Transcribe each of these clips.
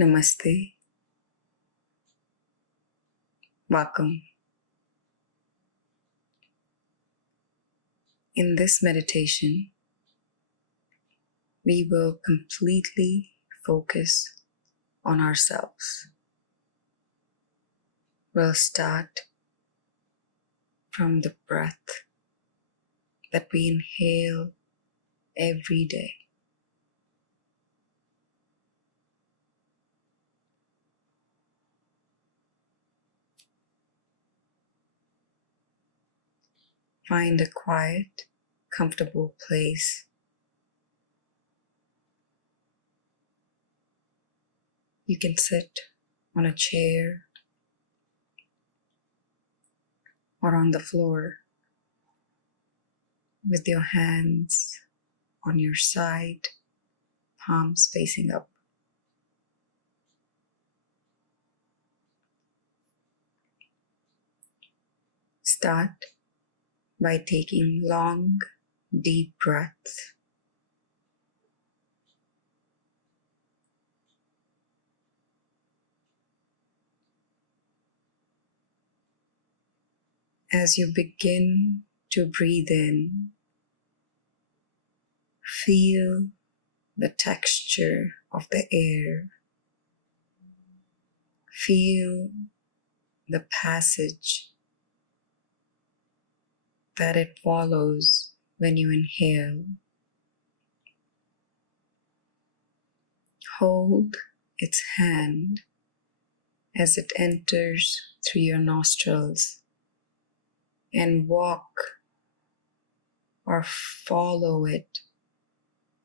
Namaste. Welcome. In this meditation, we will completely focus on ourselves. We'll start from the breath that we inhale every day. Find a quiet, comfortable place. You can sit on a chair or on the floor with your hands on your side, palms facing up. Start by taking long, deep breaths. As you begin to breathe in, feel the texture of the air. Feel the passage that it follows when you inhale. Hold its hand as it enters through your nostrils and walk or follow it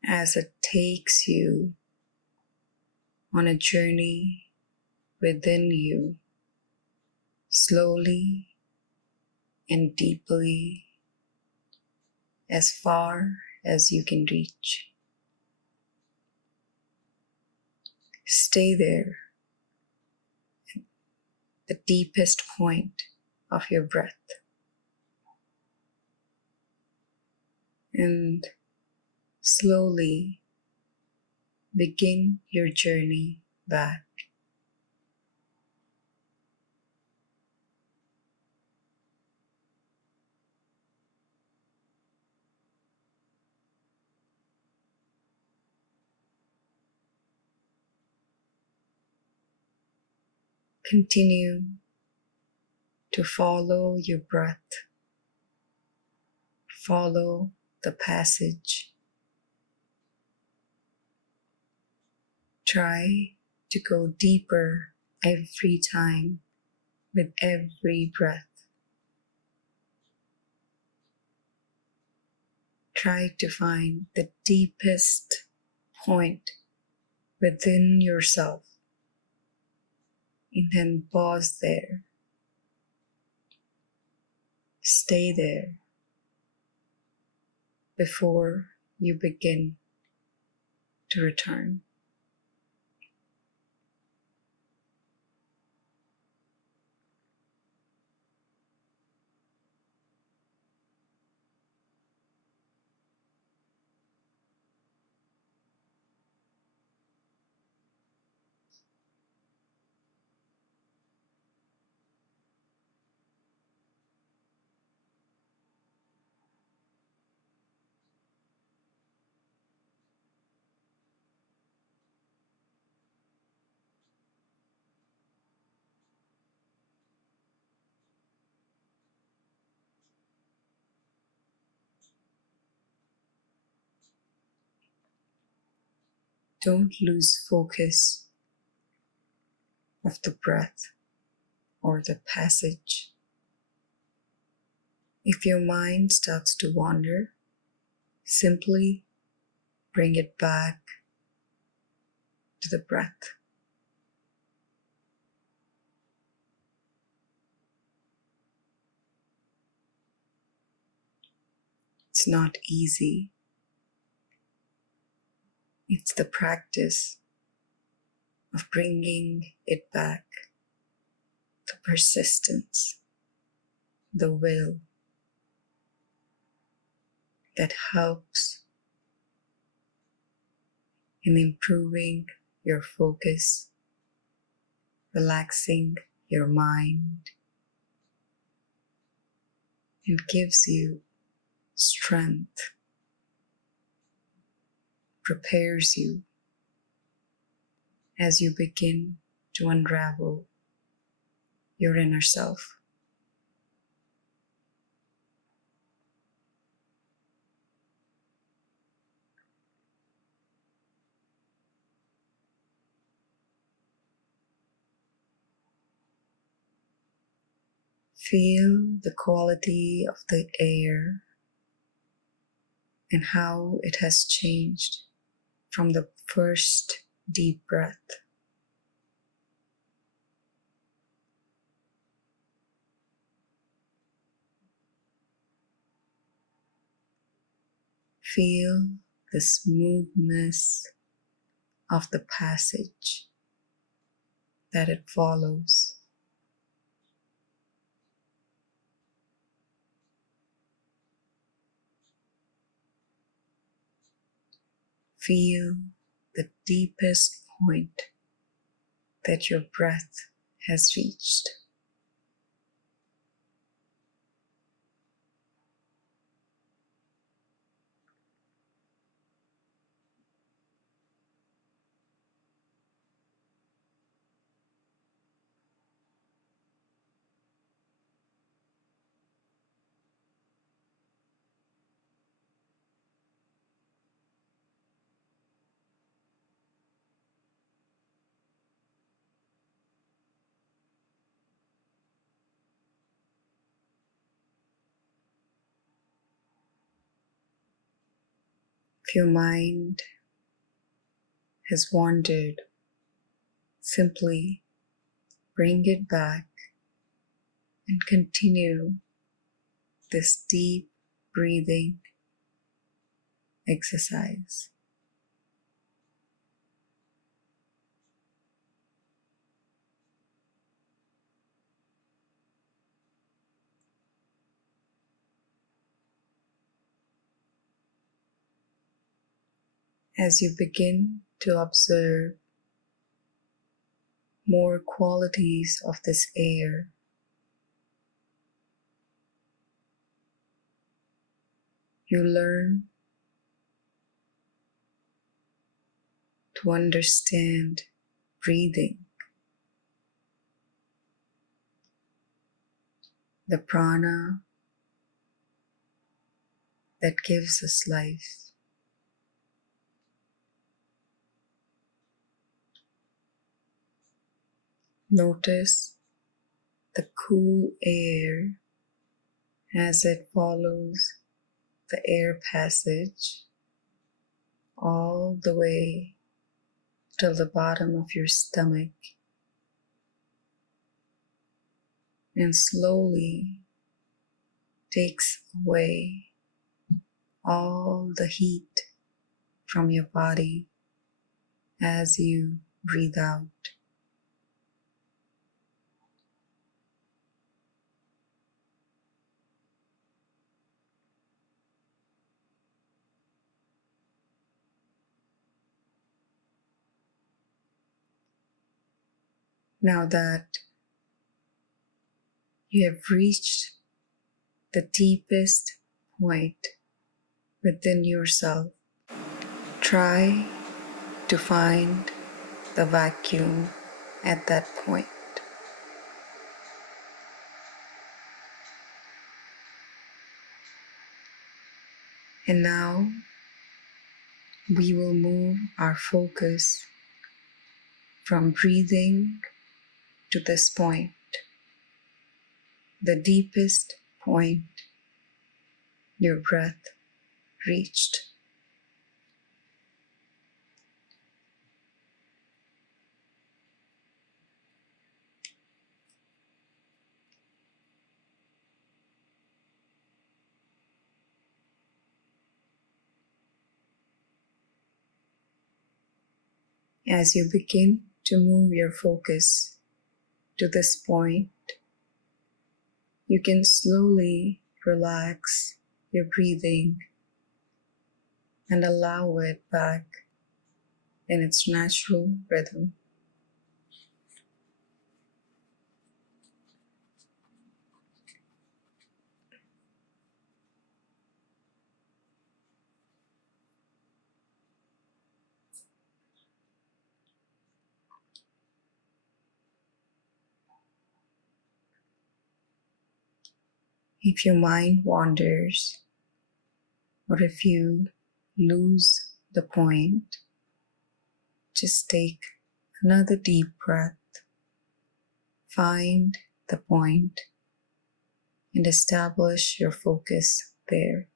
as it takes you on a journey within you, slowly and deeply, as far as you can reach. Stay there at the deepest point of your breath and slowly begin your journey back. Continue to follow your breath. Follow the passage. Try to go deeper every time with every breath. Try to find the deepest point within yourself and then pause there. Stay there before you begin to return. Don't lose focus of the breath or the passage. If your mind starts to wander, simply bring it back to the breath. It's not easy. It's the practice of bringing it back, the persistence, the will that helps in improving your focus relaxing your mind, and gives you strength, prepares you as you begin to unravel your inner self. Feel the quality of the air and how it has changed from the first deep breath. Feel the smoothness of the passage that it follows. Feel the deepest point that your breath has reached. If your mind has wandered, simply bring it back and continue this deep breathing exercise. As you begin to observe more qualities of this air, you learn to understand breathing, the prana that gives us life. Notice the cool air as it follows the air passage all the way till the bottom of your stomach, and slowly takes away all the heat from your body as you breathe out. Now that you have reached the deepest point within yourself, try to find the vacuum at that point. And now we will move our focus from breathing to this point, the deepest point your breath reached. As you begin to move your focus to this point, you can slowly relax your breathing and allow it back in its natural rhythm. If your mind wanders or if you lose the point, just take another deep breath, find the point, and establish your focus there.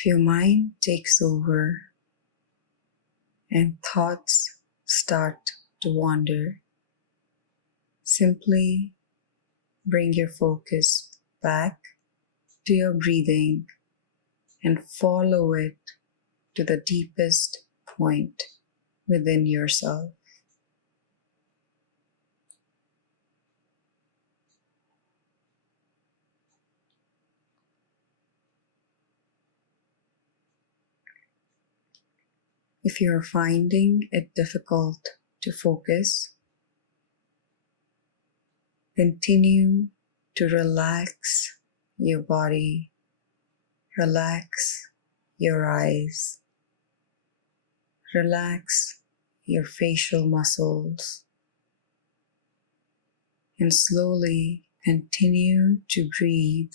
If your mind takes over and thoughts start to wander, simply bring your focus back to your breathing and follow it to the deepest point within yourself. If you are finding it difficult to focus, continue to relax your body, relax your eyes, relax your facial muscles, and slowly continue to breathe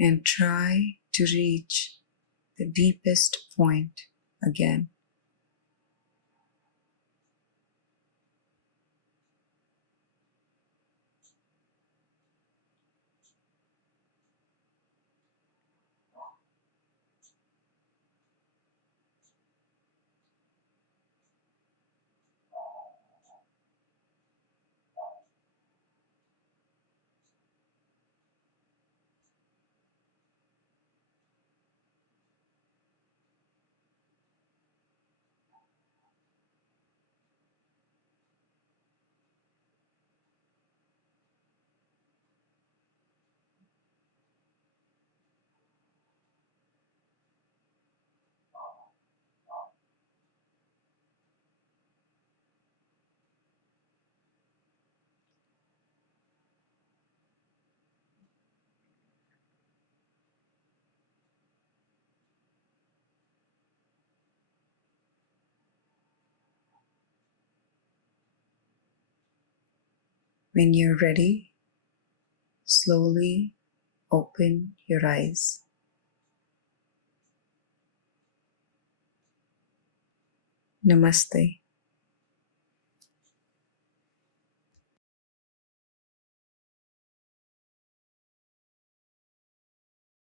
and try to reach the deepest point again. When you're ready, slowly open your eyes. Namaste.